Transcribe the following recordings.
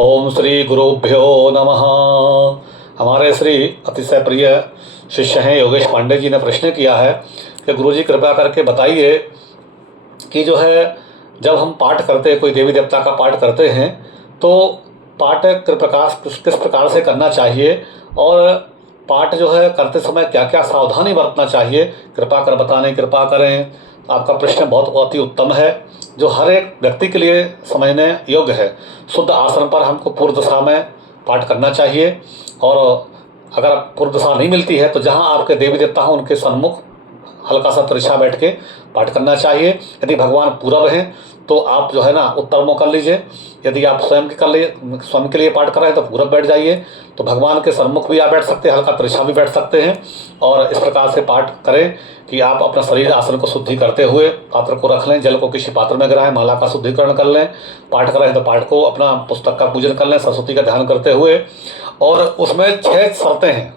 ओम श्री गुरुभ्यो नमः। हमारे श्री अतिशय प्रिय शिष्य हैं योगेश पांडे जी ने प्रश्न किया है कि गुरुजी कृपया करके बताइए कि जो है जब हम पाठ करते हैं, कोई देवी देवता का पाठ करते हैं, तो पाठ किस प्रकार से करना चाहिए और पाठ जो है करते समय क्या क्या सावधानी बरतना चाहिए, कृपा करें। आपका प्रश्न बहुत अति उत्तम है, जो हर एक व्यक्ति के लिए समझने योग्य है। शुद्ध आसन पर हमको पूर्व दशा में पाठ करना चाहिए, और अगर पूर्व दशा नहीं मिलती है तो जहाँ आपके देवी देवता हैं उनके सन्मुख हल्का सा तिरछा बैठ के पाठ करना चाहिए। यदि भगवान पूरब हैं तो आप जो है ना उत्तर मुँह कर लीजिए। यदि आप स्वयं के लिए पाठ कर रहे हैं तो पूरब बैठ जाइए, तो भगवान के सन्मुख भी आप बैठ सकते हैं, हल्का तिरछा भी बैठ सकते हैं। और इस प्रकार से पाठ करें कि आप अपना शरीर आसन को शुद्धि करते हुए पात्र को रख लें, जल को किसी पात्र में गिराएं, माला का शुद्धिकरण कर लें। पाठ कर रहे हैं तो पाठ को अपना पुस्तक का पूजन कर लें सरस्वती का ध्यान करते हुए। और उसमें 6 शर्तें हैं।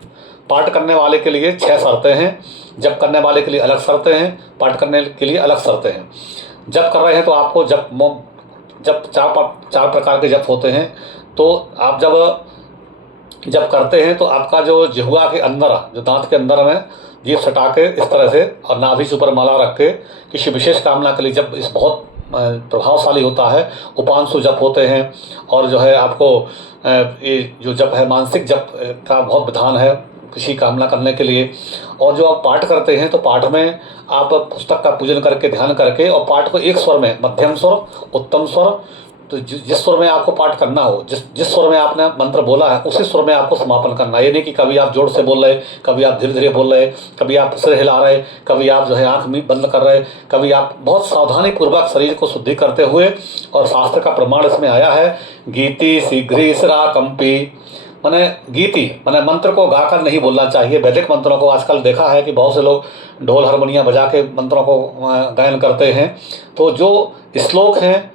पाठ करने वाले के लिए 6 शर्तें हैं, जप करने वाले के लिए अलग शर्तें हैं, पाठ करने के लिए अलग शर्तें हैं। जप कर रहे हैं तो आपको जब 4 प्रकार के जप होते हैं। तो आप जब करते हैं तो आपका जो जिह्वा के अंदर, जो दांत के अंदर में जीभ सटा के इस तरह से और नाभि से ऊपर माला रख के किसी विशेष कामना के लिए जब इस बहुत प्रभावशाली होता है। उपांशु जप होते हैं, और जो है आपको ये जो जप है मानसिक जप का बहुत विधान है किसी कामना करने के लिए। और जो आप पाठ करते हैं तो पाठ में आप पुस्तक का पूजन करके ध्यान करके और पाठ को एक स्वर में, मध्यम स्वर, उत्तम स्वर, तो जिस स्वर में आपको पाठ करना हो, जिस स्वर में आपने मंत्र बोला है उसी स्वर में आपको समापन करना है। ये नहीं कि कभी आप जोर से बोल रहे, कभी आप धीरे धीरे बोल रहे, कभी आप सिर हिला रहे, कभी आप जो है आंख भी बंद कर रहे, कभी आप बहुत सावधानी पूर्वक शरीर को शुद्धि करते हुए। और शास्त्र का प्रमाण इसमें आया है, गीति शीघ्री सरा कंपी, माने गीति माने मंत्र को गाकर नहीं बोलना चाहिए। वैदिक मंत्रों को आजकल देखा है कि बहुत से लोग ढोल हारमोनिया बजा के मंत्रों को गायन करते हैं। तो जो श्लोक हैं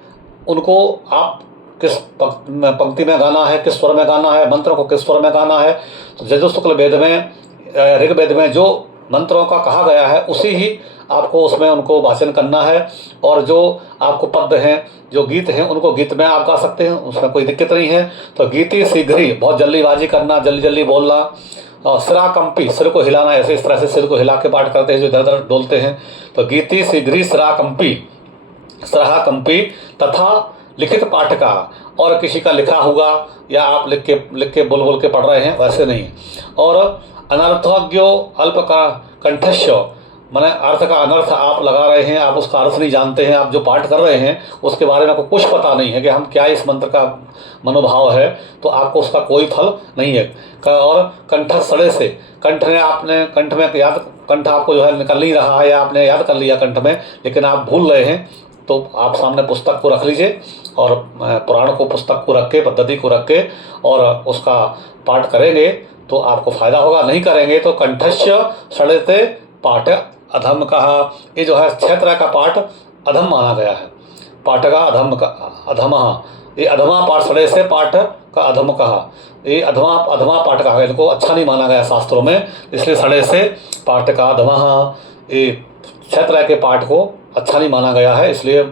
उनको आप किस पंक्ति में गाना है, किस स्वर में गाना है, मंत्रों को किस स्वर में गाना है। तो यजुः शुक्ल वेद में, ऋग्वेद में जो मंत्रों का कहा गया है उसी ही आपको उसमें उनको वाचन करना है। और जो आपको पद हैं, जो गीत हैं, उनको गीत में आप गा सकते हैं, उसमें कोई दिक्कत नहीं है। तो गीति शीघ्री, बहुत जल्दीबाजी करना, जल्दी जल्दी बोलना। और सिरा कंपी, सिर को हिलाना, ऐसे इस तरह से सिर को हिला के पाठ करते हैं जो इधर उधर डोलते हैं। तो गीति शीघ्री सिरा कंपी तथा लिखित पाठ का, और किसी का लिखा हुआ या आप लिख के बोल के पढ़ रहे हैं वैसे नहीं। और अनर्थज्ञो अल्प का कंठस्य, माने अर्थ का अनर्थ आप लगा रहे हैं, आप उसका अर्थ नहीं जानते हैं। आप जो पाठ कर रहे हैं उसके बारे में आपको कुछ पता नहीं है कि हम क्या इस मंत्र का मनोभाव है, तो आपको उसका कोई फल नहीं है। और कंठ सड़े से, कंठ में कंठ आपको जो है निकल नहीं रहा है, या आपने याद कर लिया कंठ में लेकिन आप भूल रहे हैं, तो आप सामने पुस्तक को रख लीजिए और पुराण को, पुस्तक को रख के, पद्धति को रख के और उसका पाठ करेंगे तो आपको फायदा होगा। नहीं करेंगे तो कंठस्य सड़ते पाठ अधम कहा। ये जो है 6 तरह का पाठ अधम माना गया है। पाठ का अधम, ये अधमा पाठ सड़े से पाठ का अधम कहा। ये अधमा पाठ कहा, इनको अच्छा नहीं माना गया शास्त्रों में, इसलिए सड़े से पाठ का अधमा। ये 6 तरह के पाठ को अच्छा नहीं माना गया है। इसलिए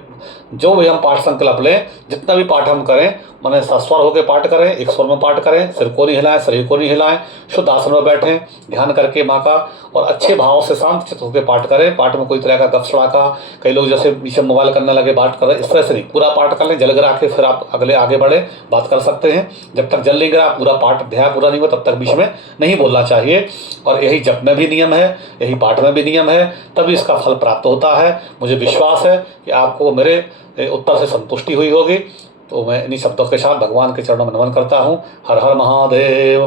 जो भी हम पाठ संकल्प लें, जितना भी पाठ हम करें, माने सस्वर होकर पाठ करें, एक स्वर में पाठ करें, सिर को नहीं हिलाएं, शरीर को नहीं हिलाएं, शुद्ध आसन में बैठें, ध्यान करके माँ का, और अच्छे भाव से शांत चित्त होकर पाठ करें। पाठ में कोई तरह का गपसड़ा का, कई लोग जैसे पीछे मोबाइल करने लगे बात कर रहे, इस तरह से नहीं, पूरा पाठ कर लें। जल गिरा के फिर आप आगे बढ़े, बात कर सकते हैं। जब तक जल नहीं गिरा, पूरा पाठ अध्याय पूरा नहीं हुआ, तब तक बीच में नहीं बोलना चाहिए। और यही जप में भी नियम है, यही पाठ में भी नियम है, तभी इसका फल प्राप्त होता है। मुझे विश्वास है कि आपको मेरे उत्तर से संतुष्टि हुई होगी। तो मैं इन्हीं शब्दों के साथ भगवान के चरणों में नमन करता हूँ। हर हर महादेव।